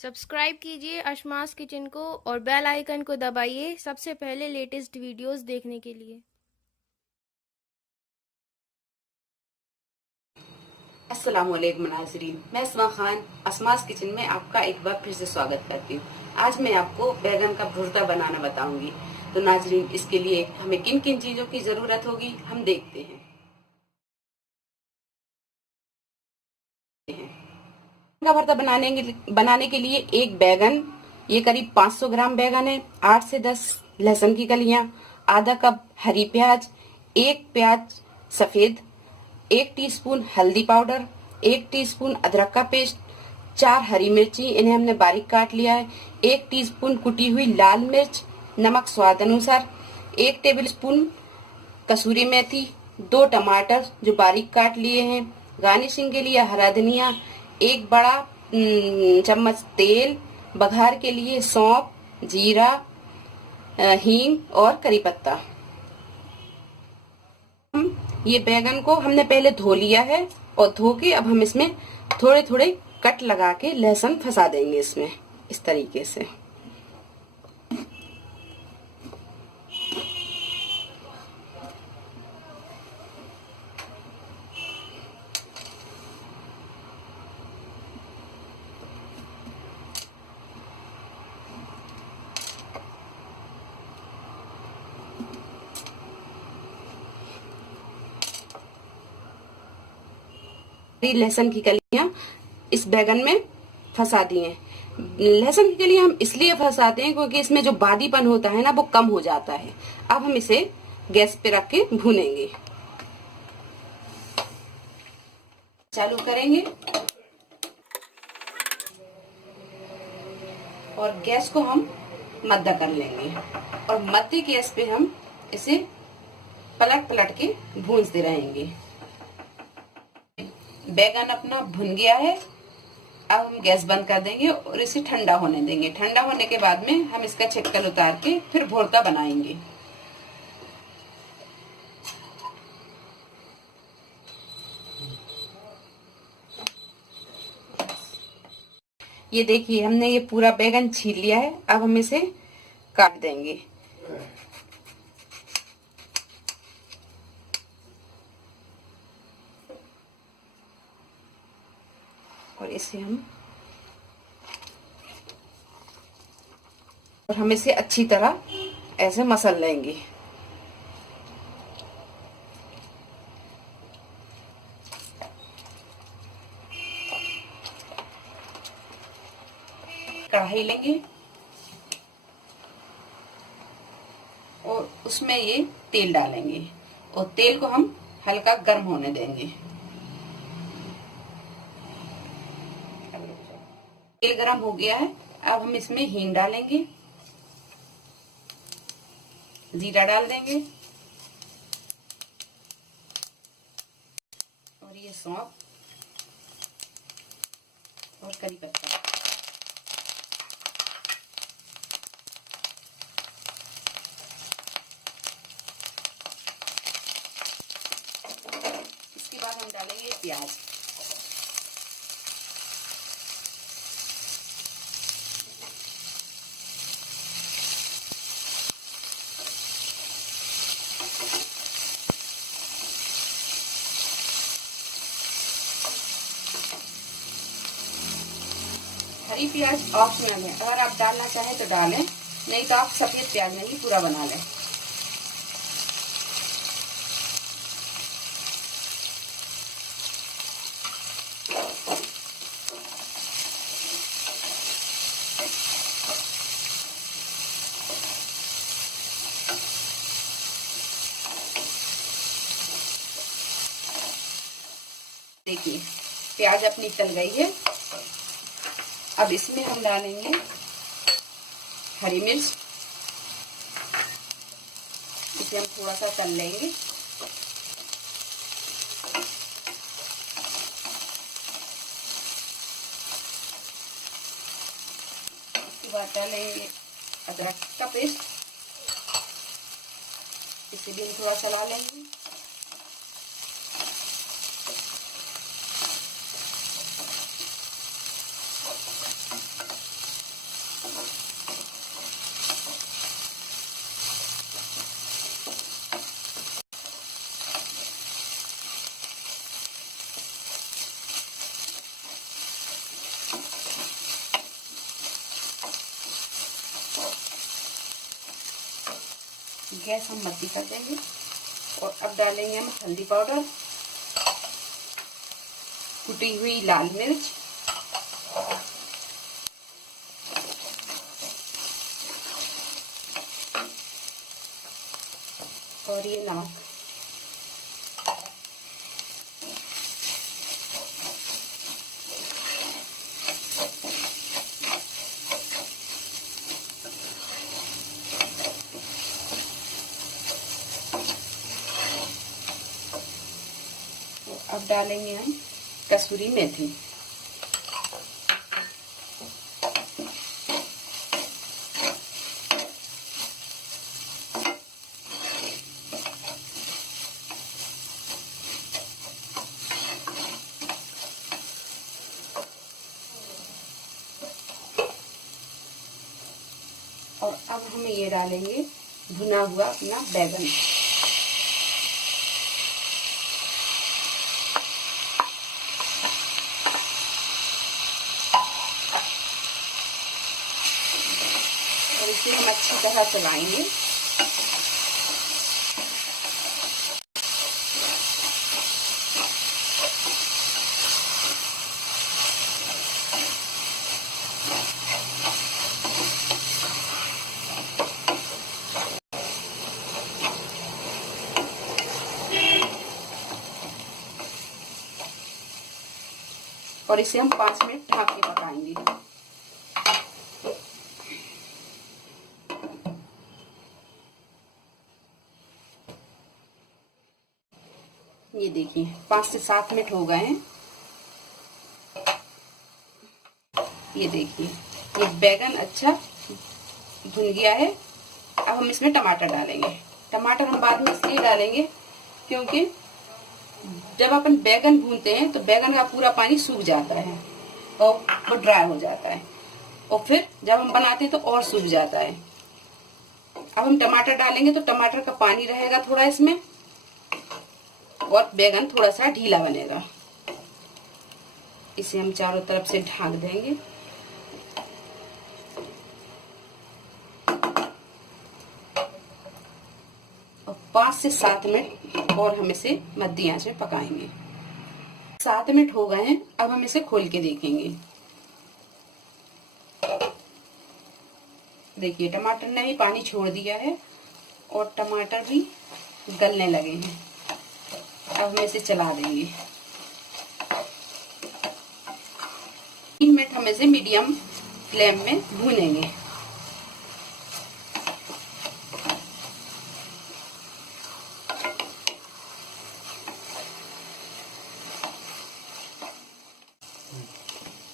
Subscribe कीजिए अशमास kitchen को और बेल आइकन को दबाइए सबसे पहले लेटेस्ट वीडियोस देखने के लिए। अस्सलामुअलैकुम नाज़रीन, मैं अस्मा खान असमास किचन में आपका एक बार फिर से स्वागत करती हूँ। आज मैं आपको बैगन का भुर्ता बनाना बताऊंगी। तो नाज़रीन, इसके लिए हमें किन किन चीज़ों की ज़रूरत होगी हम देखते हैं। का भरता बनाने के लिए एक बैगन, ये करीब 500 ग्राम बैगन है, 8 से 10 लहसुन की कलियां, आधा कप हरी प्याज, एक प्याज सफेद, 1 टीस्पून हल्दी पाउडर, 1 टीस्पून अदरक का पेस्ट, 4 हरी मिर्ची, इन्हें हमने बारीक काट लिया है, 1 टीस्पून कुटी हुई लाल मिर्च, नमक स्वाद अनुसार, 1 टेबलस्पून कसूरी मेथी, 2 टमाटर जो बारीक काट लिए हैं, गार्निशिंग के लिए हरा धनिया, 1 बड़ा चम्मच तेल, बघार के लिए सौंफ, जीरा, हींग और करी पत्ता। ये बैगन को हमने पहले धो लिया है और धो के अब हम इसमें थोड़े थोड़े कट लगा के लहसुन फंसा देंगे इसमें इस तरीके से। लहसुन की कलियां इस बैगन में फंसा दी हैं। लहसुन की कलियां हम इसलिए फंसाते हैं क्योंकि इसमें जो बादीपन होता है ना वो कम हो जाता है। अब हम इसे गैस पे रख के भूनेंगे। चालू करेंगे और गैस को हम मद्दा कर लेंगे और मध्य गैस पे हम इसे पलट पलट के भूनते रहेंगे। बैगन अपना भुन गया है। अब हम गैस बंद कर देंगे और इसे ठंडा होने देंगे। ठंडा होने के बाद में हम इसका छिलका उतार के फिर भुर्ता बनाएंगे। ये देखिए, हमने ये पूरा बैगन छील लिया है। अब हम इसे काट देंगे। और हम इसे अच्छी तरह ऐसे मसल लेंगे। कढ़ाई लेंगे और उसमें ये तेल डालेंगे और तेल को हम हल्का गर्म होने देंगे। तेल गर्म हो गया है। अब हम इसमें हींग डालेंगे, जीरा डाल देंगे और ये सौंफ और करी पत्ता। इसके बाद हम डालेंगे प्याज। हरी प्याज ऑप्शनल है, अगर आप डालना चाहें तो डालें, नहीं तो आप सफेद प्याज में ही पूरा बना लें। देखिए, प्याज अपनी तल गई है। अब इसमें हम डालेंगे हरी मिर्च। इसे हम थोड़ा सा तल लेंगे। इसके बाद डालेंगे अदरक का पेस्ट। इसे भी थोड़ा चला लेंगे। गैस हम मद्दी कर देंगे। और अब डालेंगे हम हल्दी पाउडर, कुटी हुई लाल मिर्च, और ये नमक। अब डालेंगे हम कसूरी मेथी। और अब हम ये डालेंगे भुना हुआ अपना बैगन। और इसे हम अच्छी तरह चलाएंगे। और इसे हम 5 मिनट ढक के पकाएंगे। ये देखिए 5 से 7 मिनट हो गए हैं। ये देखिए ये बैगन अच्छा भुन गया है। अब हम इसमें टमाटर डालेंगे। टमाटर हम बाद में इसलिए डालेंगे क्योंकि जब अपन बैगन भूनते हैं तो बैगन का पूरा पानी सूख जाता है और वो ड्राई हो जाता है, और फिर जब हम बनाते हैं तो और सूख जाता है। अब हम टमाटर डालेंगे तो टमाटर का पानी रहेगा थोड़ा इसमें, और बैगन थोड़ा सा ढीला बनेगा। इसे हम चारों तरफ से ढक देंगे। और 5 से 7 मिनट और हम इसे मध्य आंच में पकाएंगे। 7 मिनट हो गए हैं। अब हम इसे खोल के देखेंगे। देखिए टमाटर ने भी पानी छोड़ दिया है और टमाटर भी गलने लगे हैं। अब हम इसे चला देंगे। 3 मिनट हम इसे मीडियम फ्लेम में भूनेंगे।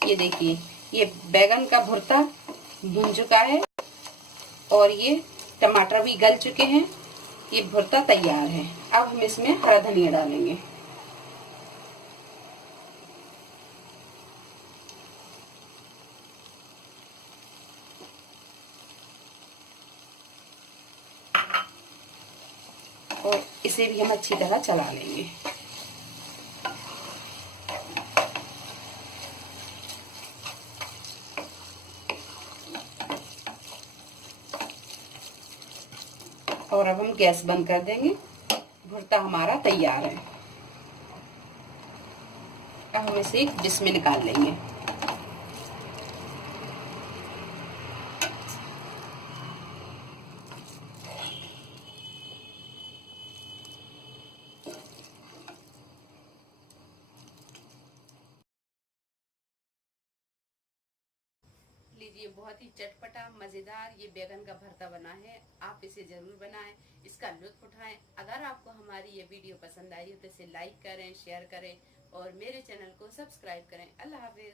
ये देखिए ये बैगन का भुर्ता भुन चुका है और ये टमाटर भी गल चुके हैं। ये भुर्ता तैयार है। अब हम इसमें हरा धनिया डालेंगे। और इसे भी हम अच्छी तरह चला लेंगे। और अब हम गैस बंद कर देंगे। भुर्ता हमारा तैयार है। अब हम इसे एक डिश में निकाल लेंगे। लीजिए बहुत ही चटपटा मजेदार ये बैगन का भरता बना है। आप इसे जरूर बनाएं, इसका लुत्फ उठाएं। अगर आपको हमारी ये वीडियो पसंद आई हो तो इसे लाइक करें, शेयर करें और मेरे चैनल को सब्सक्राइब करें। अल्लाह हाफिज।